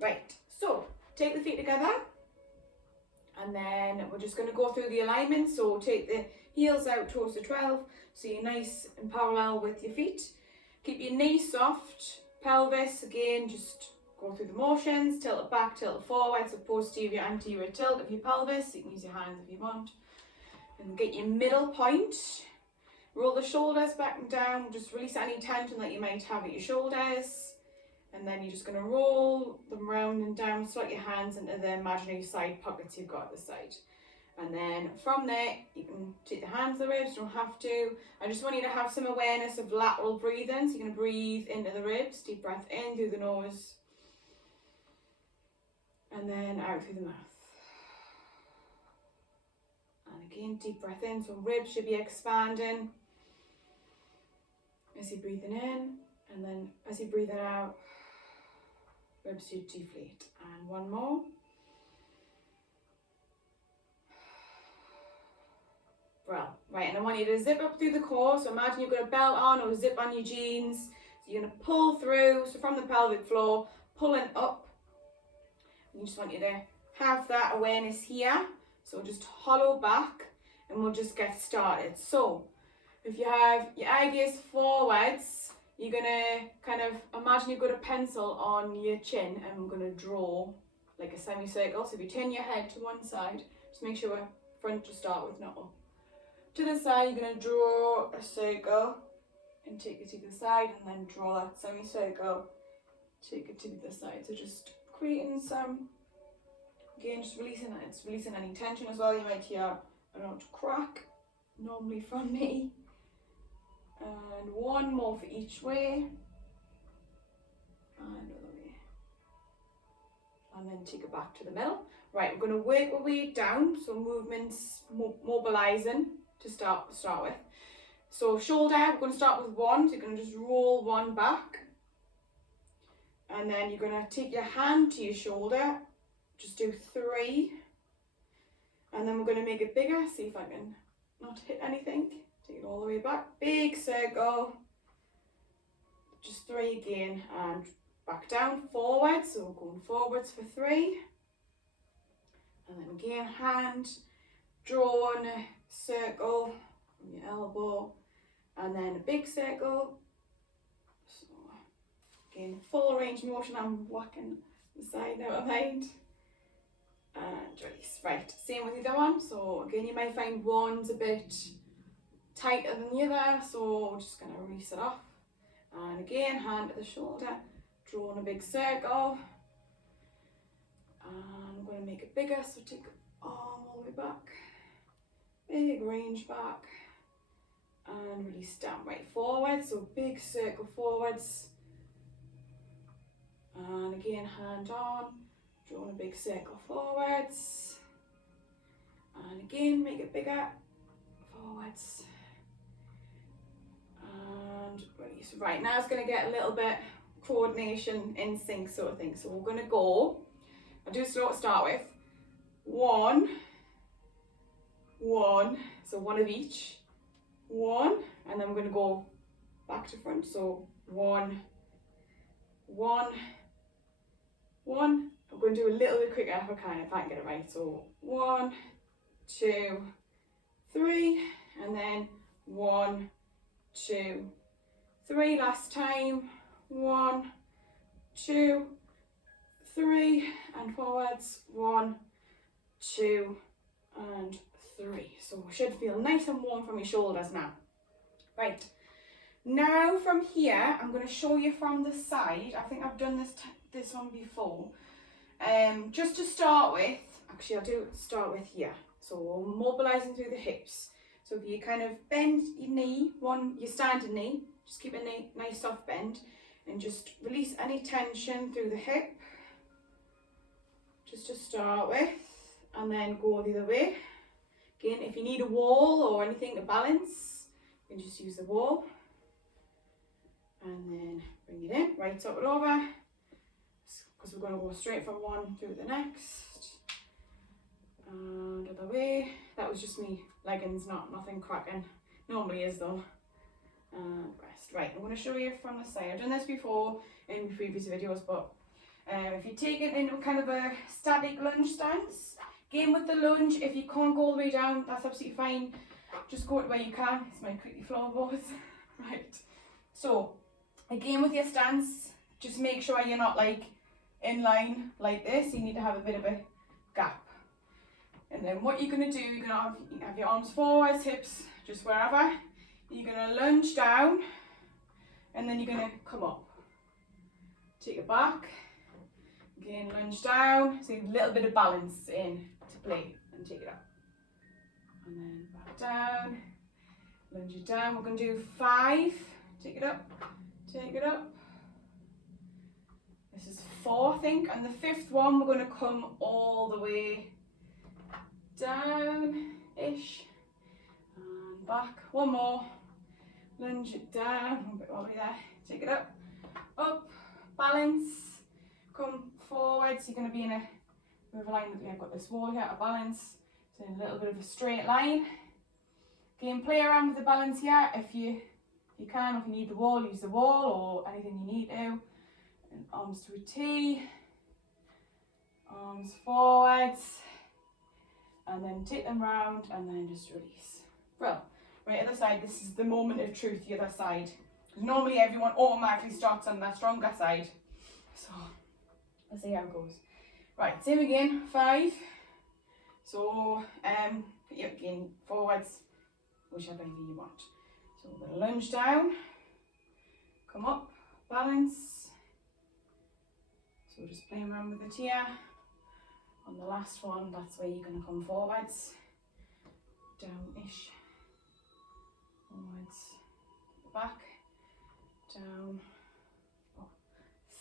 Right, so take the feet together, and then we're just going to go through the alignment. So take the heels out towards the 12, so you're nice and parallel with your feet. Keep your knees soft, pelvis, again, just go through the motions, tilt it back, tilt it forward, so posterior, anterior tilt of your pelvis. You can use your hands if you want. And get your middle point. Roll the shoulders back and down, just release any tension that you might have at your shoulders. And then you're just going to roll them round and down, slot your hands into the imaginary side pockets you've got at the side. And then from there, you can take the hands to the ribs, you don't have to. I just want you to have some awareness of lateral breathing. So you're going to breathe into the ribs, deep breath in through the nose. And then out through the mouth. And again, deep breath in, so ribs should be expanding as you're breathing in. And then as you're breathing out, ribs should deflate. And one more. Well, right, and I want you to zip up through the core. So imagine you've got a belt on or a zip on your jeans. So you're going to pull through, so from the pelvic floor, pulling up. And you just want you to have that awareness here. So just hollow back and we'll just get started. So if you have your eye gaze forwards, you're going to kind of imagine you've got a pencil on your chin, and we're going to draw like a semicircle. So if you turn your head to one side, just make sure we're front to start with, not up. To the side, you're going to draw a circle and take it to the side, and then draw that semicircle, take it to the side. So just creating some, again, just releasing it. It's releasing any tension as well. You might hear an odd crack, normally from me. And one more for each way. And another way. And then take it back to the middle. Right, we're going to work our way down. So movements, mobilizing to start with. So shoulder, we're going to start with one. So you're going to just roll one back. And then you're going to take your hand to your shoulder. Just do 3. And then we're going to make it bigger. See if I can not hit anything. Take it all the way back. Big circle. Just 3 again. And back down, forward. So we're going forwards for 3. And then again, hand. Drawn a circle from your elbow. And then a big circle. So again, full range of motion. I'm whacking the side out of mind. And release. Right, same with the other one. So again, you might find one's a bit tighter than the other, so we're just going to release it off. And again, hand at the shoulder, drawing a big circle. And I'm going to make it bigger, so take arm all the way back. Big range back. And release down, right, forward, so big circle forwards. And again, hand on. Drawing a big circle forwards. And again, make it bigger. Forwards. And release. Right, now it's going to get a little bit coordination in sync sort of thing. So we're going to go, I'll do slow to start with. 1, 1. So one of each. 1. And then we're going to go back to front. So 1, 1, 1. I'm going to do a little bit quicker if I can get it right. So 1, 2, 3, and then 1, 2, 3. Last time. 1, 2, 3, and forwards. 1, 2, and 3. So it should feel nice and warm from your shoulders now. Right. Now from here, I'm going to show you from the side. I think I've done this one before. Just to start with, actually I'll do start with here. So we're mobilizing through the hips. So if you kind of bend your knee, your standing knee, just keep a nice soft bend, and just release any tension through the hip. Just to start with, and then go the other way. Again, if you need a wall or anything to balance, you can just use the wall. And then bring it in, right top it over. Because we're going to go straight from one through the next. And other way. That was just me leggings, nothing cracking. Normally is though. And rest. Right, I'm going to show you from the side. I've done this before in previous videos, but If you take it into kind of a static lunge stance, again with the lunge, if you can't go all the way down, that's absolutely fine. Just go to where you can. It's my quickly floorboards. Right. So, again with your stance, just make sure you're not like in line like this. You need to have a bit of a gap. And then what you're going to do, you're going to have your arms forwards, hips just wherever. You're going to lunge down, and then you're going to come up. Take it back. Again, lunge down. So a little bit of balance in to play, and take it up. And then back down. Lunge it down. We're going to do 5. Take it up. Take it up. This is 4, I think. And the 5th one, we're going to come all the way down-ish. And back. One more. Lunge it down. A bit wobbly there. Take it up. Up. Balance. Come forward. So you're going to be in a bit of a line. I've got this wall here to balance. So in a little bit of a straight line. Again, play around with the balance here. If you can, if you need the wall, use the wall or anything you need to. And arms to a T. Arms forwards. And then take them round and then just release. Well, right, other side, this is the moment of truth, the other side. Because normally everyone automatically starts on their stronger side. So, let's see how it goes. Right, same again, 5. So, again, forwards, whichever you want. So we're going to lunge down, come up, balance. So we're just playing around with it here. On the last one, that's where you're going to come forwards, down-ish, forwards, back, down, up.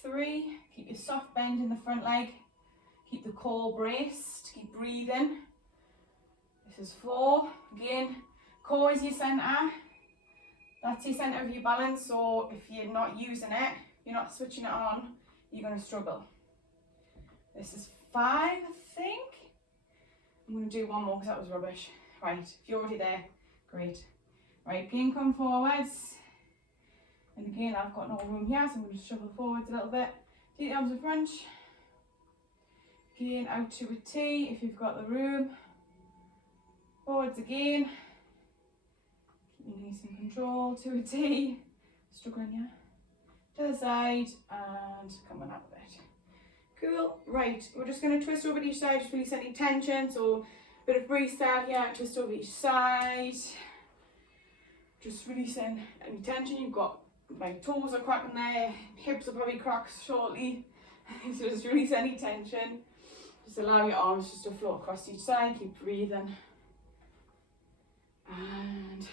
3, keep your soft bend in the front leg, keep the core braced, keep breathing. This is 4, again, core is your centre, that's your centre of your balance, so if you're not using it, you're not switching it on, you're going to struggle. This is 5, I think. I'm going to do one more because that was rubbish. Right, if you're already there, great. Right, again, come forwards. And again, I've got no room here, so I'm going to shuffle forwards a little bit. Take the arms in front. Again, out to a T if you've got the room. Forwards again. Keep your nice and control to a T. Struggling, yeah. To the side and coming out of it. Cool. Right, we're just going to twist over to each side, just release any tension. So a bit of freestyle here, twist over each side. Just releasing any tension. You've got, my toes are cracking there, hips will probably crack shortly. So just release any tension. Just allow your arms just to float across each side, keep breathing. And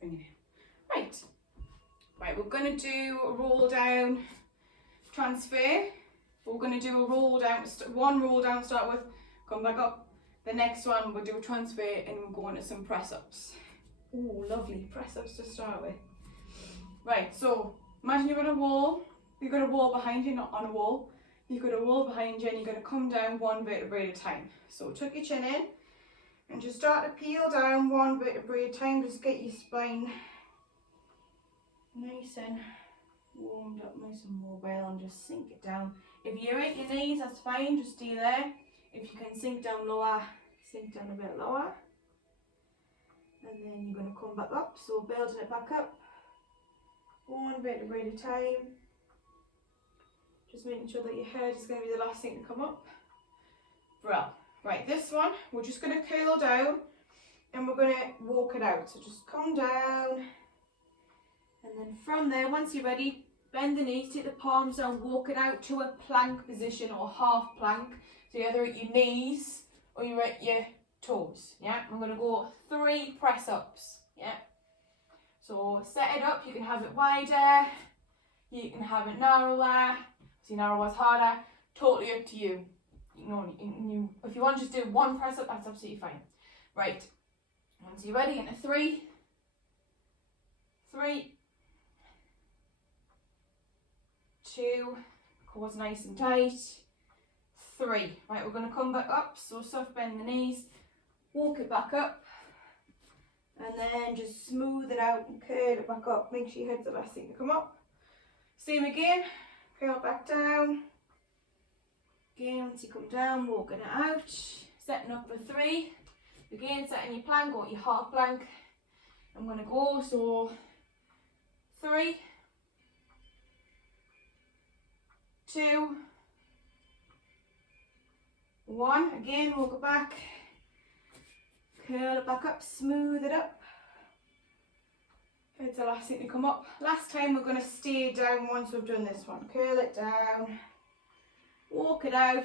bring it in. Right. Right, we're going to do a roll down transfer. We're going to do a roll down, one roll down to start with, come back up. The next one we'll do a transfer and we'll go into some press ups. Oh, lovely press ups to start with. Right, so imagine you've got a wall, you've got a wall behind you, not on a wall. You've got a wall behind you and you're going to come down 1 vertebrae at a time. So tuck your chin in and just start to peel down 1 vertebrae at a time. Just get your spine nice and warmed up, nice and mobile, and just sink it down. If you're at your knees, that's fine, just stay there. If you can sink down lower, sink down a bit lower. And then you're going to come back up, so building it back up. 1 vertebrae at a time. Just making sure that your head is going to be the last thing to come up. Well, right, this one, we're just going to curl down and we're going to walk it out. So just come down. And then from there, once you're ready, bend the knees, take the palms down, walk it out to a plank position or half plank. So you're either at your knees or you're at your toes. Yeah, I'm going to go 3 press ups. Yeah. So set it up, you can have it wider, you can have it narrower. See, narrower is harder, totally up to you. If you want to just do 1 press up, that's absolutely fine. Right, once you're ready, into 3, 2, core's nice and tight, 3. Right, we're going to come back up, so soft bend the knees, walk it back up, and then just smooth it out and curl it back up. Make sure your head's the last thing to come up. Same again, curl back down, Again, once you come down, walking it out, setting up for 3. Again, setting your plank or your half plank. I'm going to go, so 3, 2, 1. Again, walk it back, curl it back up, smooth it up. It's the last thing to come up. Last time we're going to stay down once we've done this one. Curl it down, walk it out,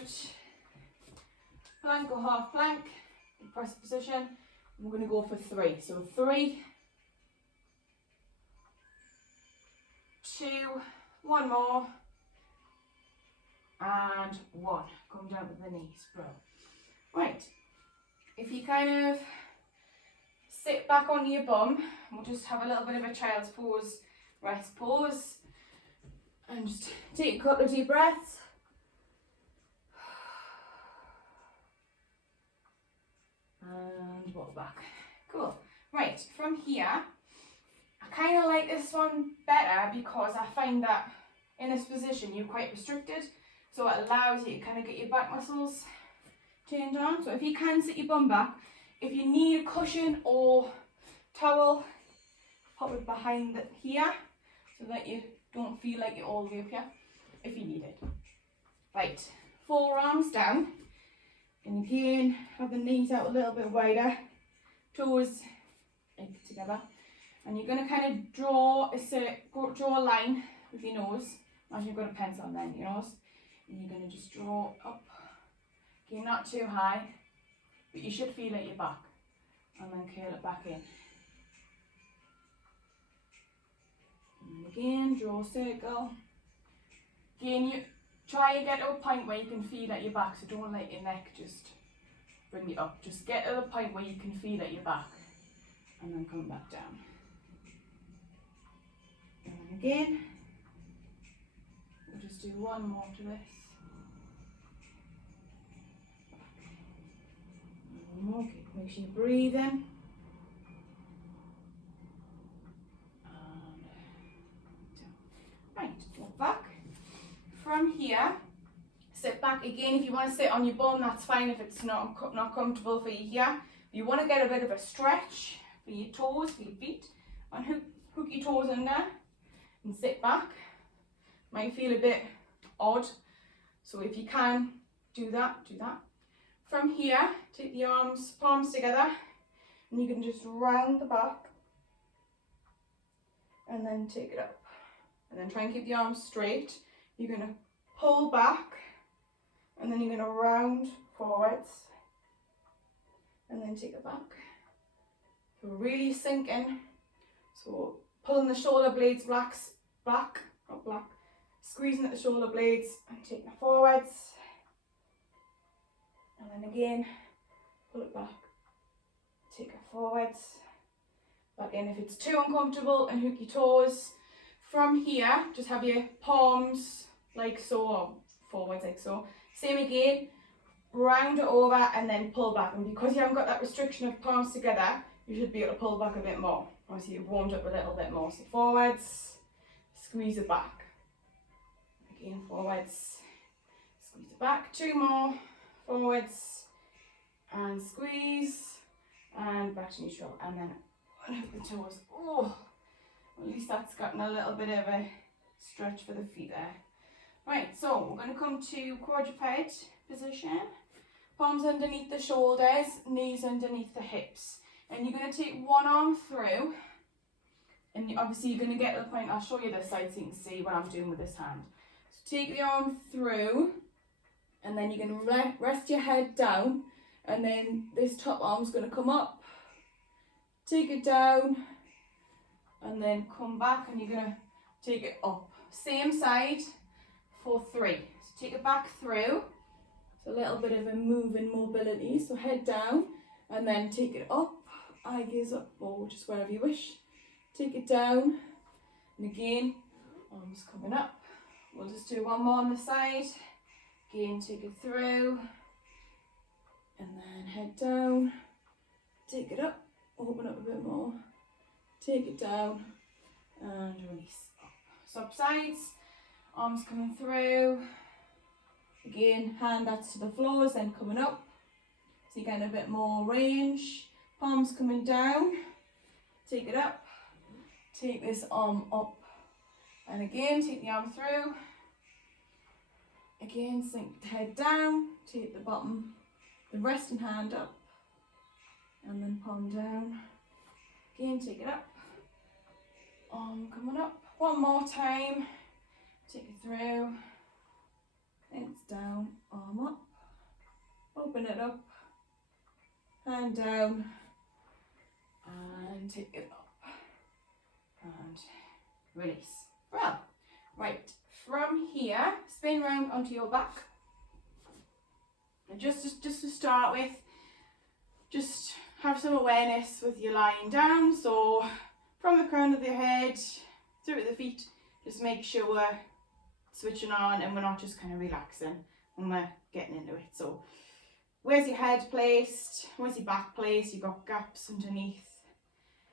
plank or half plank, press position, and we're going to go for 3. So 3, 2, 1 more, and 1. Come down with the knees, bro. Right, if you kind of sit back on your bum, we'll just have a little bit of a child's pose, rest pose, and just take a couple of deep breaths. And walk back. Cool. Right, from here, I kind of like this one better because I find that in this position you're quite restricted, so it allows you to kind of get your back muscles turned on. So if you can sit your bum back, if you need a cushion or towel, pop it behind here so that you don't feel like you're all the way up here if you need it. Right, forearms down, and again have the knees out a little bit wider, toes together, and you're going to kind of draw a line with your nose. Imagine you've got a pencil on then your nose, and you're going to just draw up. Again, not too high, but you should feel at your back, and then curl it back in. And again, draw a circle. Again, you try and get to a point where you can feel at your back, so don't let your neck just bring it up. Just get to the point where you can feel at your back, and then come back down. And again, we'll just do 1 more to this. Okay, make sure you breathe in. And down. Right, walk back. From here, sit back again. If you want to sit on your bum, that's fine if it's not comfortable for you here. If you want to get a bit of a stretch for your toes, for your feet, and hook your toes in there and sit back. Might feel a bit odd, so if you can do that, do that. From here, take the arms, palms together, and you can just round the back and then take it up. And then try and keep the arms straight. You're going to pull back, and then you're going to round forwards, and then take it back. So really sink in. So pulling the shoulder blades back, squeezing at the shoulder blades and taking it forwards. And then again, pull it back, take it forwards, back in. If it's too uncomfortable, and hook your toes. From here, just have your palms like so, or forwards like so. Same again, round it over and then pull back. And because you haven't got that restriction of palms together, you should be able to pull back a bit more. Obviously you've warmed up a little bit more. So forwards, squeeze it back. Again, forwards, squeeze it back. 2 more. Forwards and squeeze and back to neutral, and then hook the toes. Oh, at least that's gotten a little bit of a stretch for the feet there. Right, so we're going to come to quadruped position. Palms underneath the shoulders, knees underneath the hips, and you're going to take one arm through, and obviously you're going to get to the point. I'll show you this side so you can see what I'm doing with this hand. So take the arm through, and then you're going to rest your head down, and then this top arm's going to come up, take it down, and then come back, and you're going to take it up. Same side for 3. So take it back through. So a little bit of a move in mobility. So head down, and then take it up, eye gaze up, or just wherever you wish. Take it down, and again, arms coming up. We'll just do 1 more on the side. Again, take it through, and then head down, take it up, open up a bit more, take it down, and release up. Swap sides, arms coming through, Again, hand that's to the floor, then coming up. So you're getting a bit more range. Palms coming down. Take it up. Take this arm up. And again, take the arm through. Again, sink the head down. Take the bottom, the resting hand up. And then palm down. Again, take it up. Arm coming up. One more time. Take it through. It's down, arm up. Open it up. Hand down. And take it up. And release. Well, right. From here, spin round onto your back. And just to start with, just have some awareness with your lying down. So from the crown of the head through the feet, just make sure we're switching on and we're not just kind of relaxing when we're getting into it. So where's your head placed? Where's your back placed? You've got gaps underneath.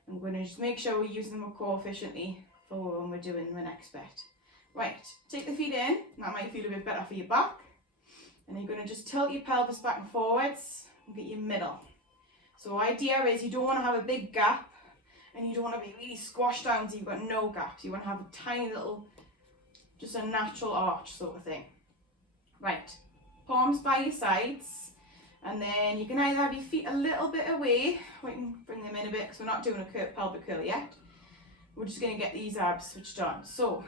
I'm going to just make sure we're using the core efficiently for when we're doing the next bit. Right, take the feet in. That might feel a bit better for your back. And you're going to just tilt your pelvis back and forwards and get your middle. So idea is you don't want to have a big gap and you don't want to be really squashed down so you've got no gaps. You want to have a tiny little, just a natural arch sort of thing. Right, palms by your sides. And then you can either have your feet a little bit away, or you can bring them in a bit because we're not doing a pelvic curl yet. We're just going to get these abs switched on. So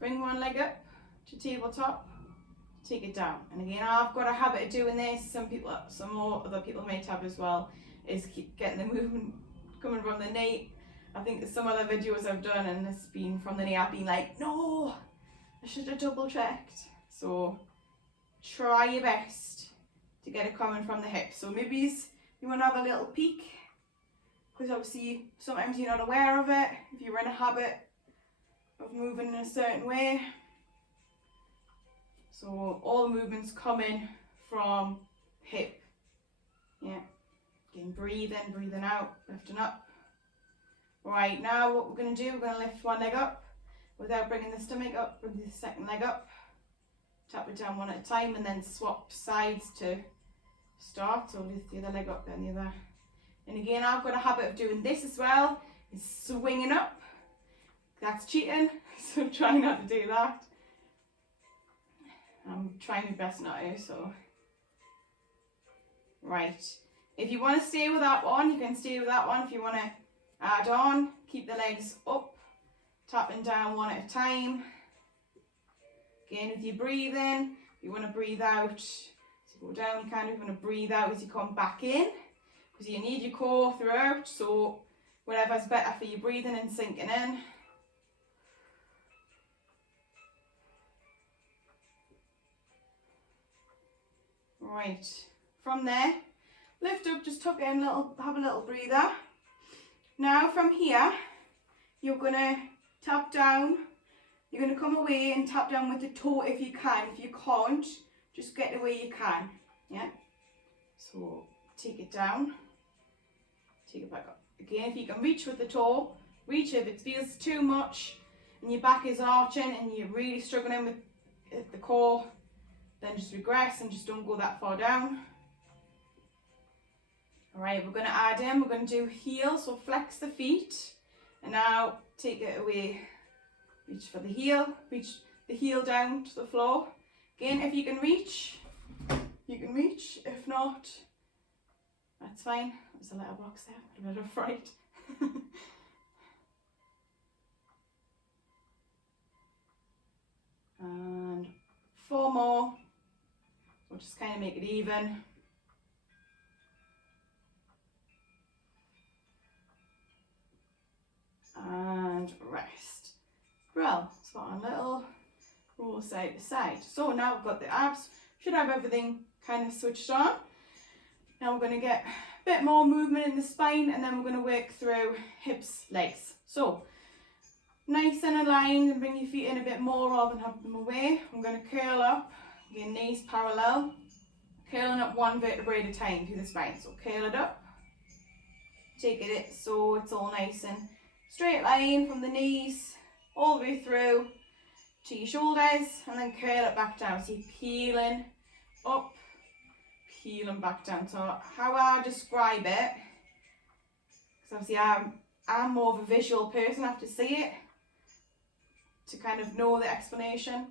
bring one leg up to tabletop, take it down. And again, I've got a habit of doing this. Some more other people may have as well, is keep getting the movement coming from the knee. I think there's some other videos I've done and it's been from the knee. I've been like, no, I should have double checked. So try your best to get it coming from the hips. So maybe you want to have a little peek, because obviously sometimes you're not aware of it if you're in a habit of moving in a certain way. So all the movements coming from hip. Yeah. Again, breathing out, lifting up. Right, now what we're going to do, we're going to lift one leg up without bringing the stomach up, bring the second leg up. Tap it down one at a time and then swap sides to start. So lift the other leg up, then the other. And again, I've got a habit of doing this as well, is swinging up. That's cheating, so try not to do that. I'm trying my best not to, so. Right, if you want to stay with that one, you can stay with that one. If you want to add on, keep the legs up, tapping down one at a time. Again, with your breathing, you want to breathe out. So go down, you kind of want to breathe out as you come back in, because you need your core throughout, so whatever's better for your breathing and sinking in. Right, from there, lift up, just tuck in, have a little breather. Now from here, you're going to tap down. You're going to come away and tap down with the toe if you can. If you can't, just get the way you can. Yeah. So take it down, take it back up. Again, if you can reach with the toe, reach. If it feels too much and your back is arching and you're really struggling with the core, then just regress and just don't go that far down. All right, we're going to add in, we're going to do heel, so flex the feet, and now take it away. Reach for the heel, reach the heel down to the floor. Again, if you can reach, you can reach. If not, that's fine. There's a letterbox there, a bit of fright. And 4 more. We'll just kind of make it even. And rest. Well, so a little roll side to side. So now we've got the abs. Should have everything kind of switched on. Now we're going to get a bit more movement in the spine, and then we're going to work through hips, legs. So nice and aligned, and bring your feet in a bit more rather than have them away. I'm going to curl up. Again, knees parallel, curling up one vertebrae at a time through the spine. So curl it up, take it so it's all nice and straight line from the knees all the way through. to your shoulders and then curl it back down. So you're peeling up, peeling back down. So how I describe it, because obviously I'm more of a visual person, I have to see it to kind of know the explanation.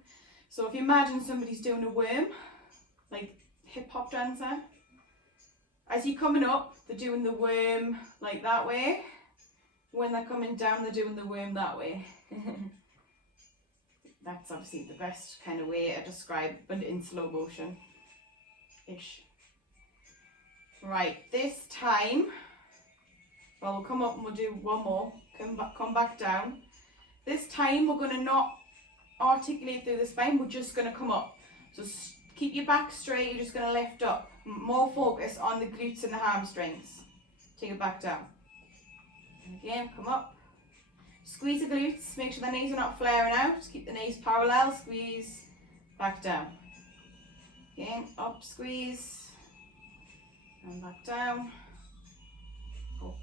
So if you imagine somebody's doing a worm, like hip hop dancer, as you're coming up, they're doing the worm like that way. When they're coming down, they're doing the worm that way. That's obviously the best kind of way to describe, but in slow motion-ish. Right, this time, well, we'll come up and we'll do one more. Come back down. This time, we're going to not articulate through the spine, we're just going to come up. So keep your back straight, you're just going to lift up. More focus on the glutes and the hamstrings. Take it back down. And again, come up. Squeeze the glutes, make sure the knees are not flaring out. Just keep the knees parallel, squeeze, back down. Again, up, squeeze, and back down. Up,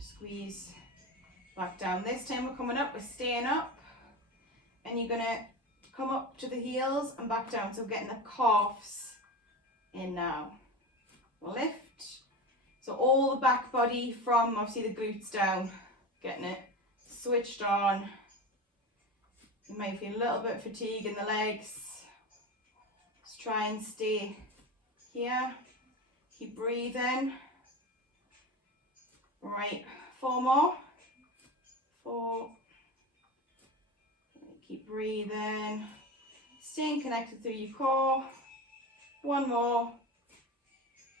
squeeze, back down. This time we're coming up, we're staying up. And you're gonna come up to the heels and back down. So we're getting the calves in now. We'll lift. So all the back body from obviously the glutes down, getting it switched on. You might feel a little bit of fatigue in the legs. Just try and stay here. Keep breathing. Right, 4 more. 4. Keep breathing. Staying connected through your core. 1 more.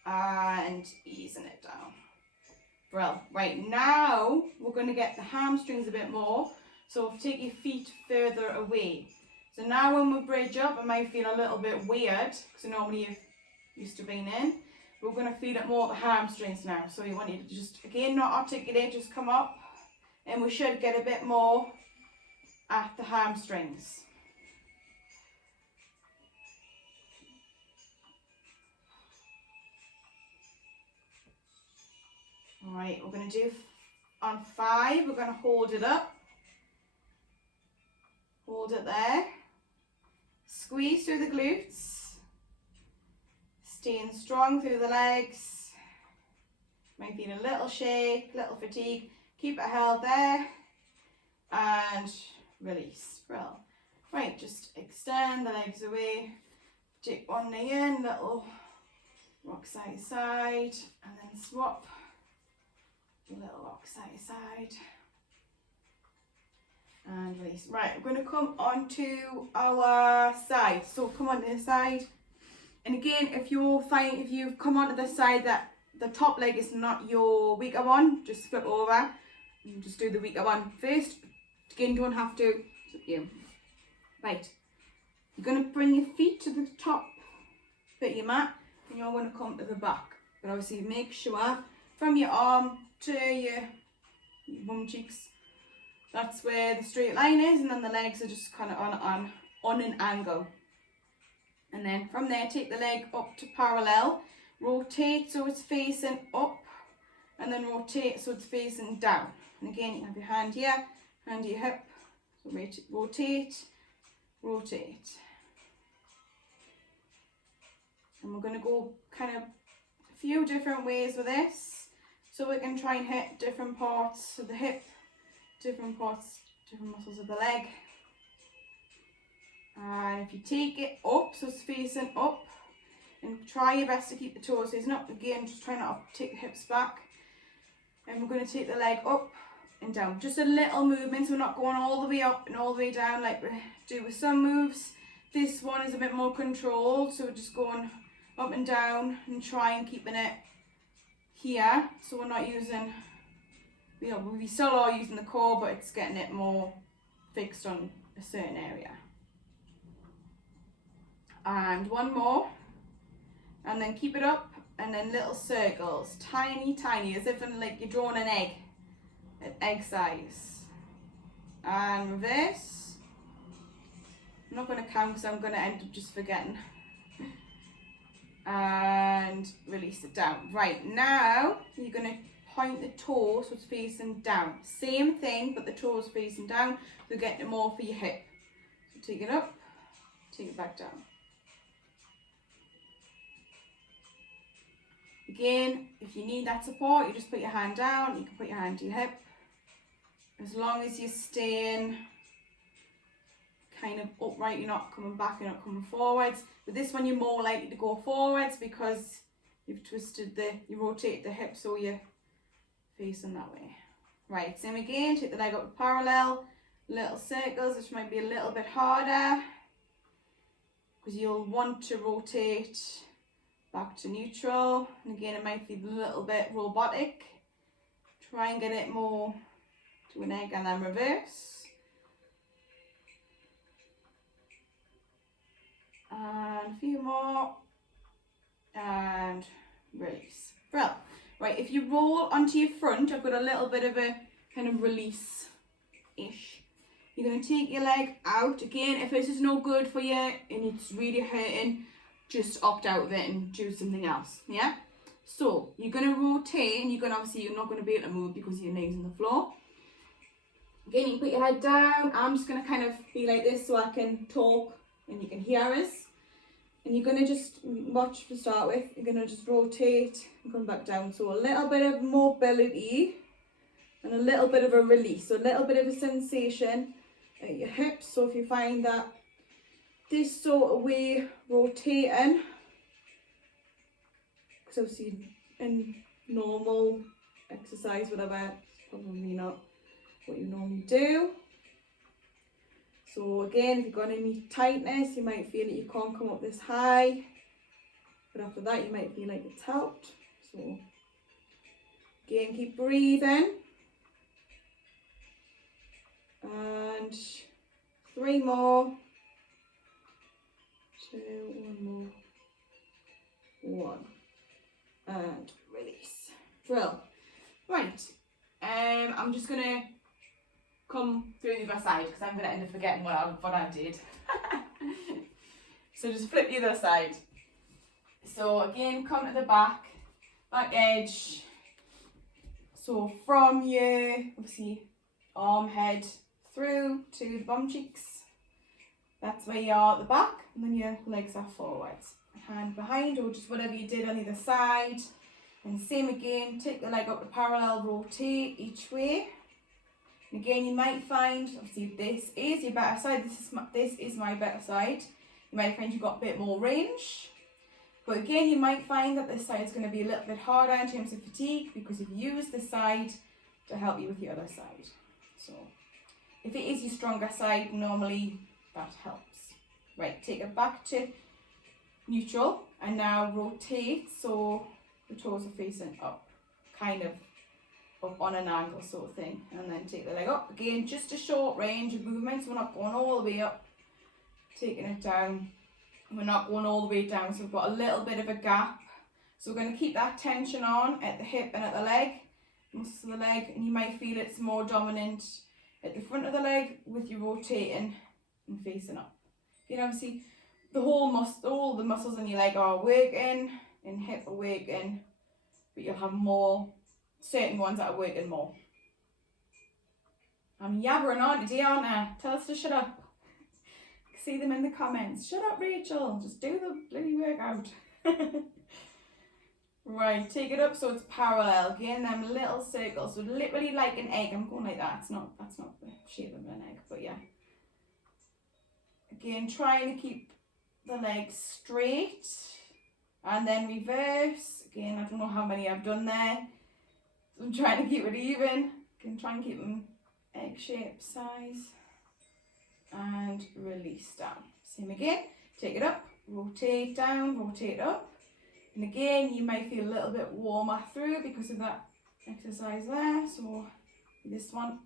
And easing it down. Well, right now we're going to get the hamstrings a bit more. So take your feet further away. So now when we bridge up, it might feel a little bit weird because normally you're used to being in. We're going to feel it more at the hamstrings now. So you want you to just, again, not articulate, just come up. And we should get a bit more at the hamstrings. Alright, we're going to do on 5, we're going to hold it up. Hold it there. Squeeze through the glutes. Staying strong through the legs. Might feel a little shake, little fatigue. Keep it held there. And release. Well, right, just extend the legs away. Take one knee in, little rock side to side, and then swap. A little rock side to side. And release. Right, we're going to come onto our side. So come onto the side. And again, if you've come onto the side that the top leg is not your weaker one, just flip over and just do the weaker one first. Again, don't have to. It's up to you. Right. You're going to bring your feet to the top bit of your mat, and you're going to come to the back. But obviously, make sure from your arm to your bum cheeks, that's where the straight line is, and then the legs are just kind of on an angle. And then from there, take the leg up to parallel, rotate so it's facing up, and then rotate so it's facing down. And again, you have your hand here, hand to your hip, so rotate, rotate. And we're going to go kind of a few different ways with this, so we can try and hit different parts of the hip, different parts, different muscles of the leg. And if you take it up, so it's facing up, and try your best to keep the toes facing up. Again, just try not to take the hips back. And we're going to take the leg up and down. Just a little movement, so we're not going all the way up and all the way down like we do with some moves. This one is a bit more controlled, so we're just going up and down and try and keeping it here. So we're not using, we still are using the core, but it's getting it more fixed on a certain area. And one more, and then keep it up, and then little circles, tiny, as if like you're drawing an egg, at egg size. And reverse. I'm not going to count because I'm going to end up just forgetting. And release it down. Right, now you're going to point the toe so it's facing down. Same thing, but the toe is facing down. So get it more for your hip. So take it up, take it back down. Again, if you need that support, you just put your hand down, you can put your hand to your hip. As long as you're staying kind of upright, you're not coming back, you're not coming forwards. With this one, you're more likely to go forwards because you've twisted you rotate the hip so you're facing that way. Right, same again, take the leg up parallel, little circles, which might be a little bit harder because you'll want to rotate back to neutral. And again, it might feel a little bit robotic. Try and get it more to an egg and then reverse. And a few more. And release. Well, right, if you roll onto your front, I've got a little bit of a kind of release-ish. You're going to take your leg out. Again, if this is no good for you and it's really hurting, just opt out of it and do something else, yeah? So, you're going to rotate and you're not going to be able to move because your knees on the floor. Again, you can put your head down. I'm just going to kind of be like this so I can talk and you can hear us. And you're going to just watch to start with. You're going to just rotate and come back down. So a little bit of mobility and a little bit of a release. So a little bit of a sensation at your hips. So if you find that this sort of way rotating, because obviously in normal exercise, whatever, it's probably not what you normally do. So again, if you've got any tightness, you might feel that you can't come up this high. But after that, you might feel like it's helped. So again, keep breathing. And 3 more. 2, 1 more. 1. And release. Drill. Right. I'm just going to come through the other side because I'm going to end up forgetting what I did. So just flip the other side. So again, come to the back edge. So from your, obviously, arm, head through to the bum cheeks. That's where you are at the back, and then your legs are forwards. Hand behind, or just whatever you did on either side. And same again, take the leg up to parallel, rotate each way. And again, you might find, obviously this is your better side, this is my better side. You might find you've got a bit more range. But again, you might find that this side is going to be a little bit harder in terms of fatigue because you've used this side to help you with the other side. So if it is your stronger side, normally that helps. Right, take it back to neutral and now rotate so the toes are facing up, kind of up on an angle sort of thing. And then take the leg up. Again, just a short range of movement, so we're not going all the way up, taking it down. We're not going all the way down, so we've got a little bit of a gap. So we're going to keep that tension on at the hip and at the leg, muscles of the leg, and you might feel it's more dominant at the front of the leg with you rotating and facing up. You know, obviously all the muscles in your leg are working, and hip are working, but you'll have more, certain ones that are working more. I'm yabbering on today, aren't I? Tell us to shut up. See them in the comments. Shut up, Rachel. Just do the bloody workout. Right, take it up so it's parallel. Again, them little circles. So literally like an egg. I'm going like that. That's not the shape of an egg, but yeah. Again, trying to keep the legs straight. And then reverse. Again, I don't know how many I've done there. So I'm trying to keep it even. Again, try and keep them egg shape size. And release down. Same again, take it up, rotate down, rotate up. And again, you might feel a little bit warmer through because of that exercise there. So this one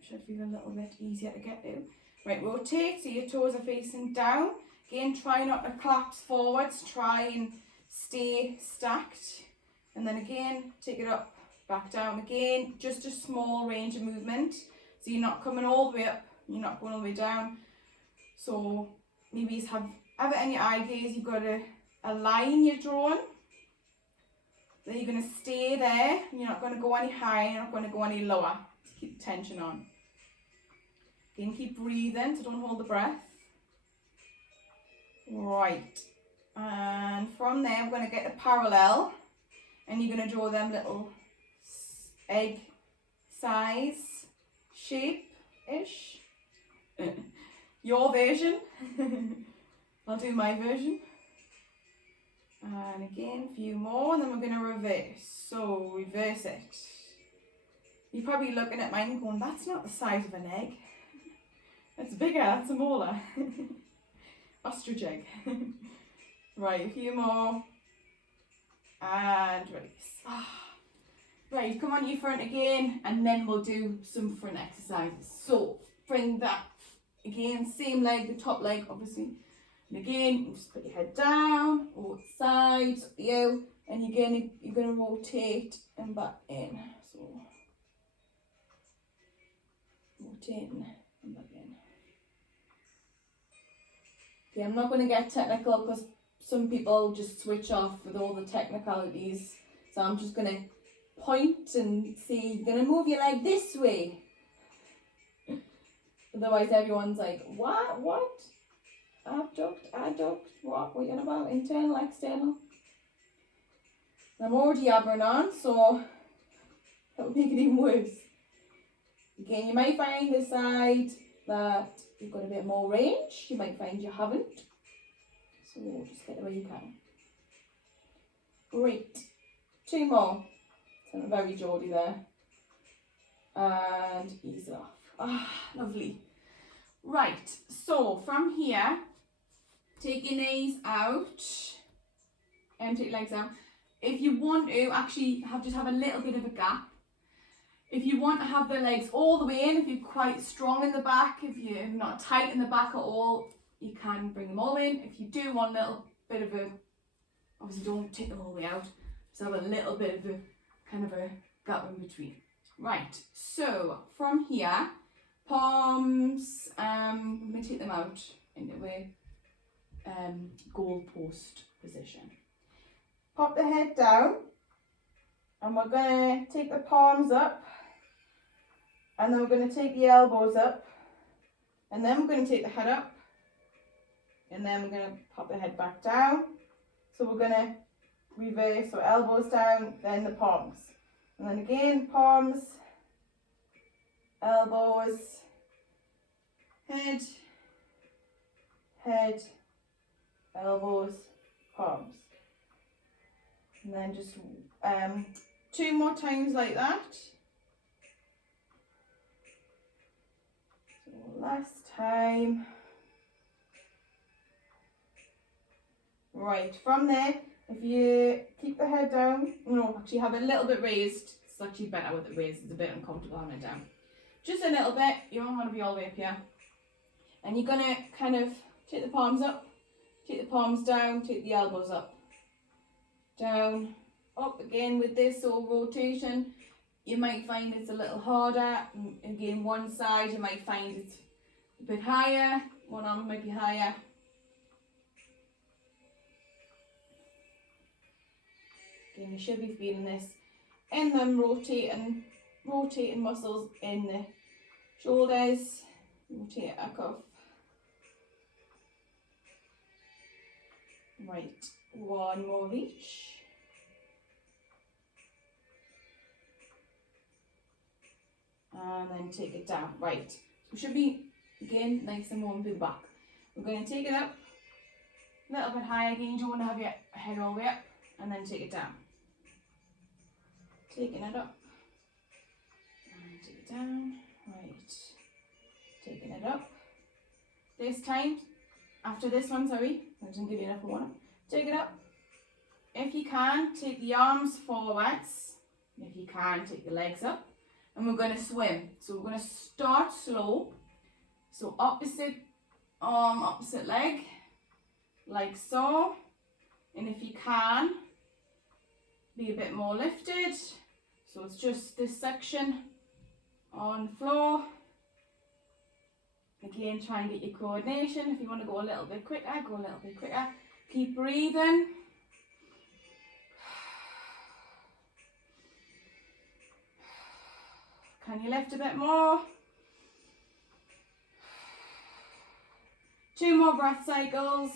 should feel a little bit easier to get to. Right, rotate so your toes are facing down. Again, try not to collapse forwards, try and stay stacked. And then again, take it up, back down again. Just a small range of movement. So you're not coming all the way up. You're not going all the way down. So maybe you have it in your eye gaze. You've got a line you're drawing. Then you're going to stay there. You're not going to go any higher. You're not going to go any lower. Just keep the tension on. Again, keep breathing, so don't hold the breath. Right, and from there I'm going to get a parallel, and you're going to draw them little egg size shape-ish. Your version. I'll do my version. And again, a few more, and then we're going to reverse. So reverse it. You're probably looking at mine going, that's not the size of an egg. It's bigger, that's smaller. Ostrich egg. Right, a few more. And release. Right, come on to your front again, and then we'll do some front exercises. So bring that again, same leg, the top leg obviously. And again, you just put your head down, or sides, up to you, and again you're going to rotate and back in. So rotating and back in. Okay, I'm not going to get technical because some people just switch off with all the technicalities. So I'm just going to point and see, you're going to move your leg this way. Otherwise everyone's like, what? Abduct, adduct, what are you on about? Internal, external? I'm already yabbering on, so that would make it even worse. Again, you might find this side that you've got a bit more range. You might find you haven't. So just get the way you can. Great. 2 more. Sound very Geordie there. And ease it off. Lovely. Right, so from here, take your knees out and take your legs out. If you want to actually just have a little bit of a gap. If you want to have the legs all the way in, if you're quite strong in the back, if you're not tight in the back at all, you can bring them all in. If you do want a little bit of a, obviously don't take them all the way out, just have a little bit of a kind of a gap in between. Right, so from here, palms, I'm going to take them out into a goal post position. Pop the head down, and we're going to take the palms up, and then we're going to take the elbows up, and then we're going to take the head up, and then we're going to pop the head back down. So we're going to reverse, so elbows down, then the palms, and then again palms, elbows, head, elbows, palms. And then just 2 more times like that. So last time. Right, from there, if you keep the head down, actually have it a little bit raised. It's actually better with it raised, it's a bit uncomfortable having it down. Just a little bit, you don't want to be all the way up here. And you're going to kind of take the palms up, take the palms down, take the elbows up, down, up again with this sort of rotation. You might find it's a little harder. Again, one side you might find it's a bit higher, one arm might be higher. Again, you should be feeling this in them rotating muscles in the shoulders. Rotate a cuff. Right, 1 more of each. And then take it down. Right, so we should be, again, nice and warm through the back. We're going to take it up a little bit higher. Again, you don't want to have your head all the way up. And then take it down. Taking it up. And take it down. Right. Taking it up. This time, after this one, sorry, I didn't give you enough of one. Take it up. If you can, take the arms forwards. If you can, take the legs up. And we're going to swim. So we're going to start slow. So opposite arm, opposite leg, like so. And if you can, be a bit more lifted. So it's just this section on the floor. Again, try and get your coordination. If you want to go a little bit quicker, go a little bit quicker. Keep breathing. Can you lift a bit more? 2 more breath cycles.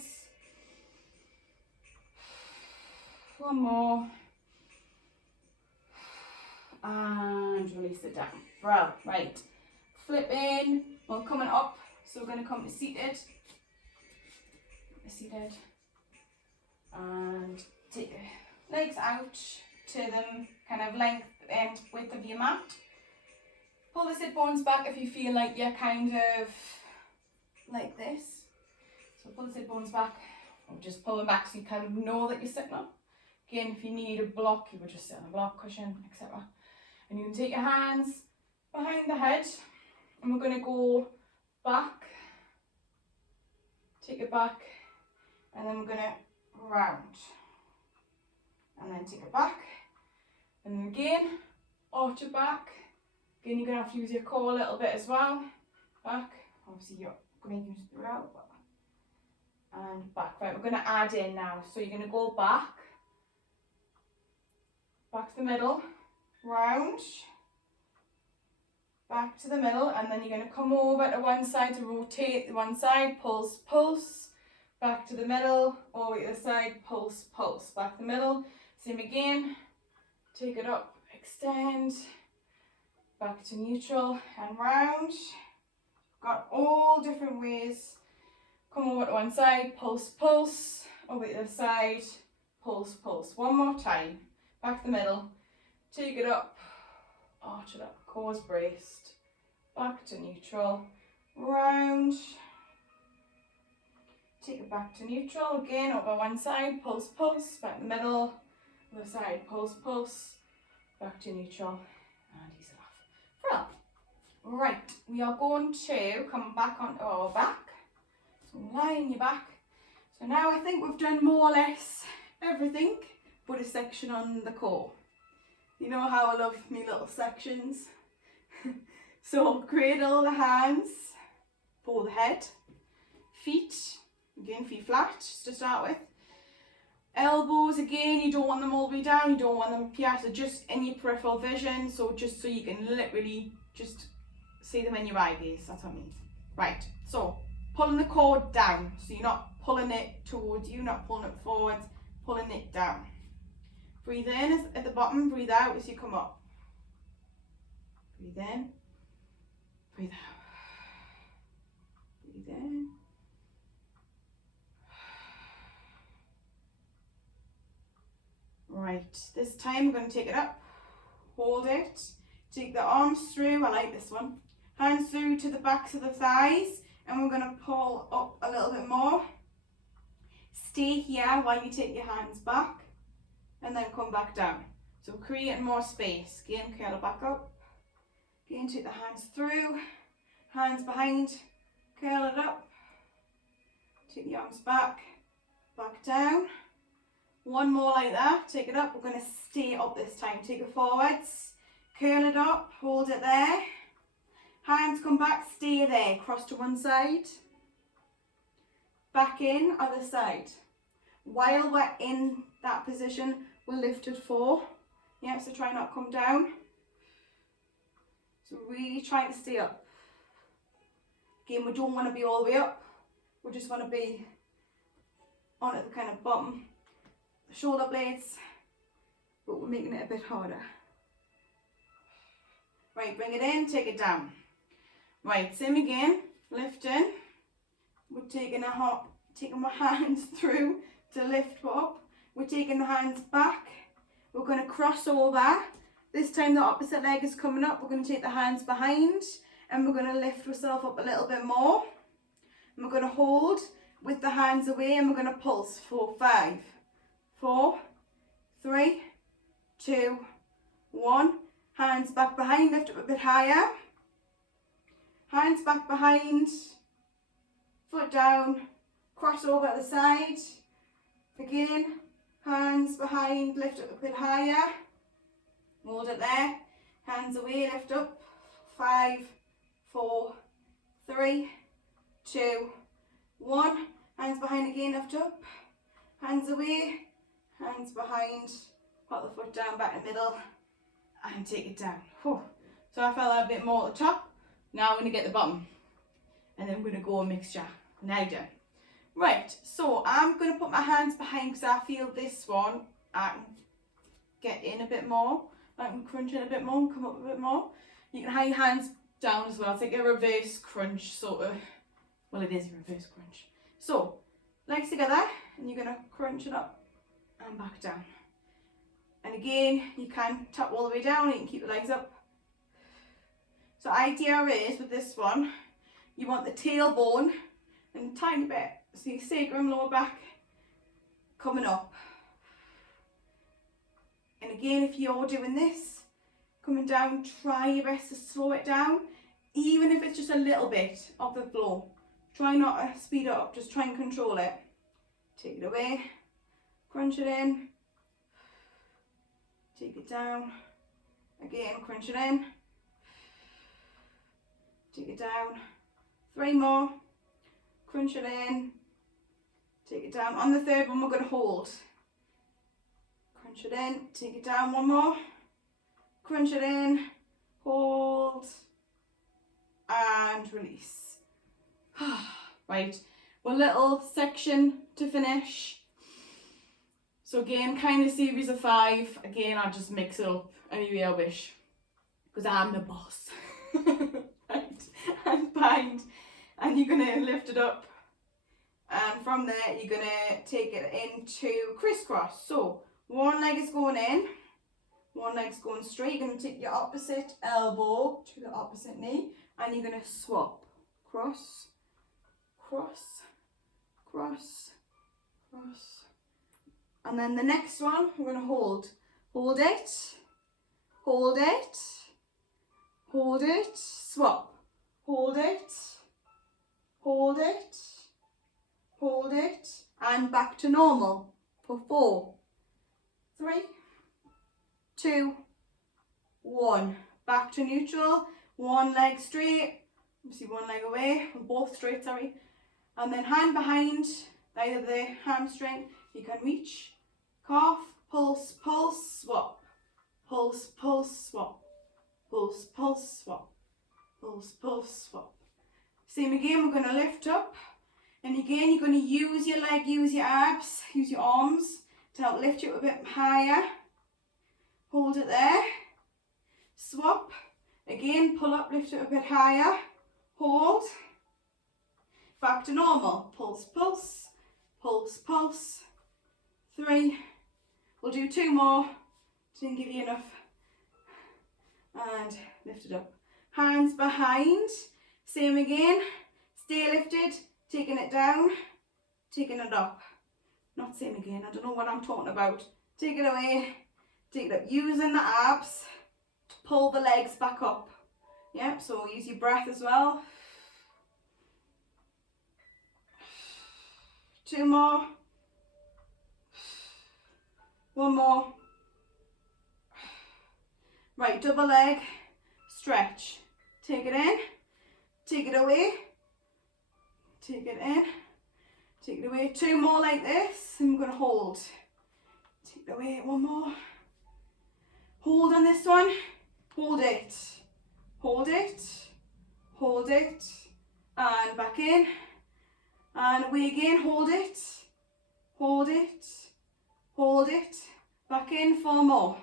One more. And release it down. Well, right. Flip in. We're coming up. So we're going to come to seated. Seated. And take your legs out to them kind of length and width of your mat. Pull the sit bones back if you feel like you're kind of like this. So pull the sit bones back, or just pull them back so you kind of know that you're sitting up. Again, if you need a block, you would just sit on a block, cushion, etc. And you can take your hands behind the head, and we're going to go back, take it back, and then we're going to round. And then take it back, and then again, arch it back. Again, you're going to have to use your core a little bit as well. Back, obviously you're going to use it throughout. And back. Right, we're going to add in now. So you're going to go back to the middle, round, back to the middle, and then you're going to come over to one side to rotate the one side, pulse, pulse, back to the middle, over to the side, pulse, pulse, back to the middle, same again, take it up, extend, back to neutral and round. Got all different ways. Come over to one side, pulse, pulse, over to the side, pulse, pulse. One more time, back to the middle, take it up, arch it up, core's braced, back to neutral, round, take it back to neutral, again over one side, pulse, pulse, back to the middle, other side, pulse, pulse, back to neutral, and ease it off. Well, right, we are going to come back onto our back. So lie on your back. So now I think we've done more or less everything but a section on the core. You know how I love me little sections. So cradle the hands for the head. Feet, again feet flat just to start with. Elbows, again, you don't want them all the way down, you don't want them piata, just in your peripheral vision, so just so you can literally just see them in your eye gaze, that's what it means. Right, so pulling the core down, so you're not pulling it towards you, not pulling it forwards, pulling it down. Breathe in at the bottom, breathe out as you come up. Breathe in, breathe out. Breathe in. Right, this time we're going to take it up, hold it, take the arms through, I like this one, hands through to the backs of the thighs, and we're going to pull up a little bit more. Stay here while you take your hands back, and then come back down. So creating more space. Again, curl it back up. Again, take the hands through, hands behind, curl it up, take the arms back, back down. One more like that, take it up, we're going to stay up this time, take it forwards, curl it up, hold it there, hands come back, stay there, cross to one side, back in, other side. While we're in that position, we're lifted 4, yeah, so try not to come down, so really trying to stay up. Again, we don't want to be all the way up, we just want to be on at the kind of bottom shoulder blades, but we're making it a bit harder. Right, bring it in, take it down. Right, same again, lifting. We're taking my hands through to lift up. We're taking the hands back. We're going to cross over. This time the opposite leg is coming up. We're going to take the hands behind and we're going to lift ourselves up a little bit more. And we're going to hold with the hands away and we're going to pulse for 5, 4, 3, 2, 1. Hands back behind, lift up a bit higher. Hands back behind, foot down, cross over at the side. Again, hands behind, lift up a bit higher. Hold it there. Hands away, lift up. 5, 4, 3, 2, 1. Hands behind again, lift up. Hands away. Hands behind, put the foot down, back in the middle, and take it down. Whew. So I felt that a bit more at the top. Now I'm going to get the bottom, and then we're going to go a mixture. Now done. Right, so I'm going to put my hands behind because I feel this one I can get in a bit more, I can crunch in a bit more and come up a bit more. You can have your hands down as well. It's like a reverse crunch sort of, well, it is a reverse crunch. So, legs together, and you're going to crunch it up and back down. And again, you can tap all the way down, you can keep the legs up. So idea is, with this one, you want the tailbone and a tiny bit, so your sacrum, lower back, coming up. And again, if you're doing this, coming down, try your best to slow it down, even if it's just a little bit of the flow. Try not to speed it up, just try and control it. Take it away, crunch it in, take it down, again, crunch it in, take it down, 3 more, crunch it in, take it down. On the third one, we're going to hold. Crunch it in, take it down, 1 more, crunch it in, hold, and release. Right, one little section to finish. So again, kind of series of 5. Again, I'll just mix it up any way I wish, because I'm the boss. Right, and bind, and you're going to lift it up, and from there you're going to take it into crisscross. So one leg is going in, one leg's going straight. You're going to take your opposite elbow to the opposite knee, and you're going to swap, cross, cross, cross, cross. And then the next one, we're going to hold. Hold it, hold it, hold it, swap. Hold it, hold it, hold it, and back to normal for 4, 3, 2, 1. Back to neutral, one leg straight, obviously one leg away, both straight, sorry. And then hand behind, either the hamstring, you can reach, calf, pulse, pulse, swap, pulse, pulse, swap, pulse, pulse, swap, pulse, pulse, swap. Same again, we're going to lift up, and again you're going to use your leg, use your abs, use your arms to help lift you up a bit higher. Hold it there, swap, again pull up, lift it a bit higher, hold, back to normal, pulse, pulse, pulse, pulse, 3, we'll do 2 more, didn't give you enough, and lift it up. Hands behind, same again, stay lifted, taking it down, taking it up. Not same again, I don't know what I'm talking about. Take it away, take it up, using the abs to pull the legs back up. Yep, so use your breath as well. 2 more. 1 more. Right, double leg, stretch. Take it in, take it away, take it in, take it away. 2 more like this, and we're going to hold. Take it away, 1 more. Hold on this one, hold it, hold it, hold it, and back in, and away again, hold it, hold it, hold it, back in, 4 more.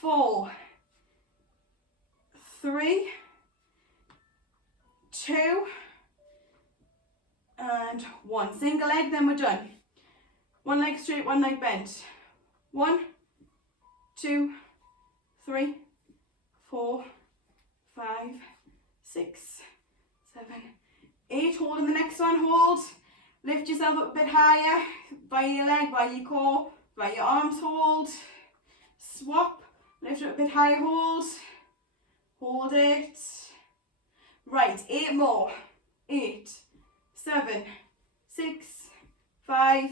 4, 3, 2, and 1. Single leg, then we're done. 1 leg straight, 1 leg bent. 1, 2, 3, 4, 5, 6, 7, 8. Hold in the next one, hold. Lift yourself up a bit higher, by your leg, by your core, by your arms, hold. Swap, lift it up a bit higher, hold. Hold it. Right, 8 more. 8, 7, 6, 5,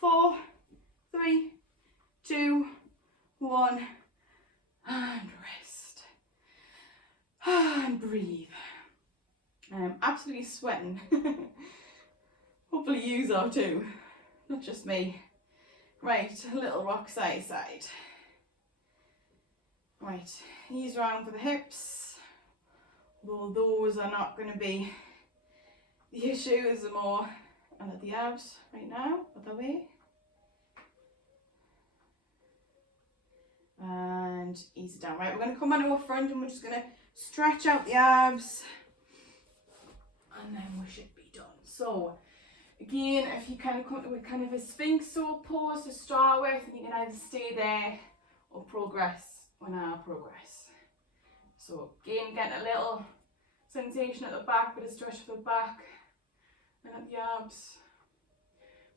4, 3, 2, 1, and rest. And breathe. I'm absolutely sweating. Hopefully you are too, not just me. Right, a little rock side to side. Right, knees round for the hips, although those are not going to be the issue, is the more, and at the abs right now, other way. and ease it down. Right, we're going to come onto our front and we're just going to stretch out the abs, and then we should be done. So again, if you kind of come to a kind of a sphinx or pose to start with, and you can either stay there or progress on our progress. So again, getting a little sensation at the back, bit of stretch for the back and at the abs.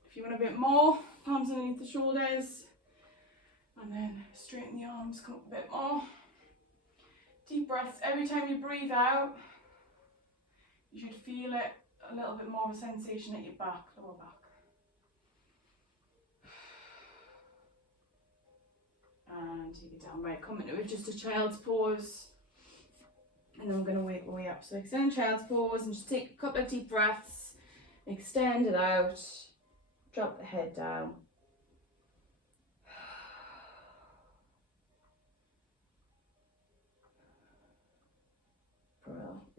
If you want a bit more, palms underneath the shoulders, and then straighten the arms, come up a bit more. Deep breaths. Every time you breathe out, you should feel it a little bit more of a sensation at your back, lower back. And take it down. Right, come into it, just a child's pose. And then we're going to work our way up. So extend child's pose and just take a couple of deep breaths. Extend it out. Drop the head down.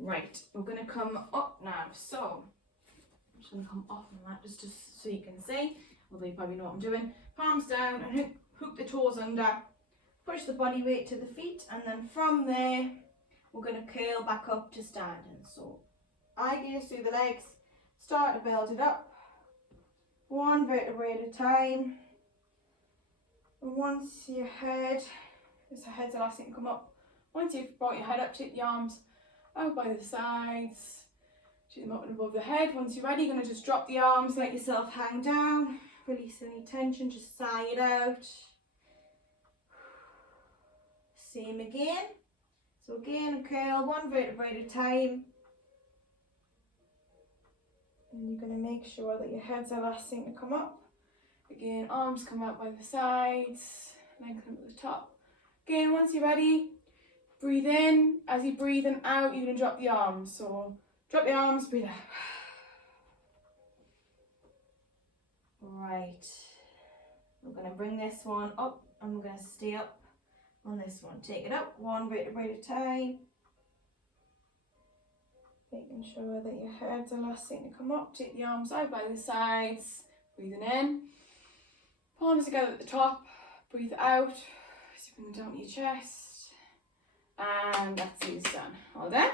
Right, we're going to come up now. So I'm just going to come off on that just so you can see. Although you probably know what I'm doing. Palms down and hook the toes under. Push the body weight to the feet, and then from there we're going to curl back up to standing. So eye gaze through the legs, start to build it up, one vertebrae at a time. And once your head, because the head's the last thing to come up, once you've brought your head up, take the arms out by the sides, take them up and above the head. Once you're ready, you're going to just drop the arms, let yourself hang down, release any tension, just sigh it out. Same again. So again, curl one vertebrae at a time. And you're going to make sure that your head's the last thing to come up. Again, arms come out by the sides, lengthen at the top. Again, once you're ready, breathe in. As you're breathing out, you're going to drop the arms. So drop the arms, breathe out. Right. We're going to bring this one up, and we're going to stay up on this one. Take it up, one vertebrae at a time. Making sure that your head's the last thing to come up. Take the arms out by the sides. Breathing in. Palms together at the top. Breathe out. Zipping down to your chest. And that's it, done. All done.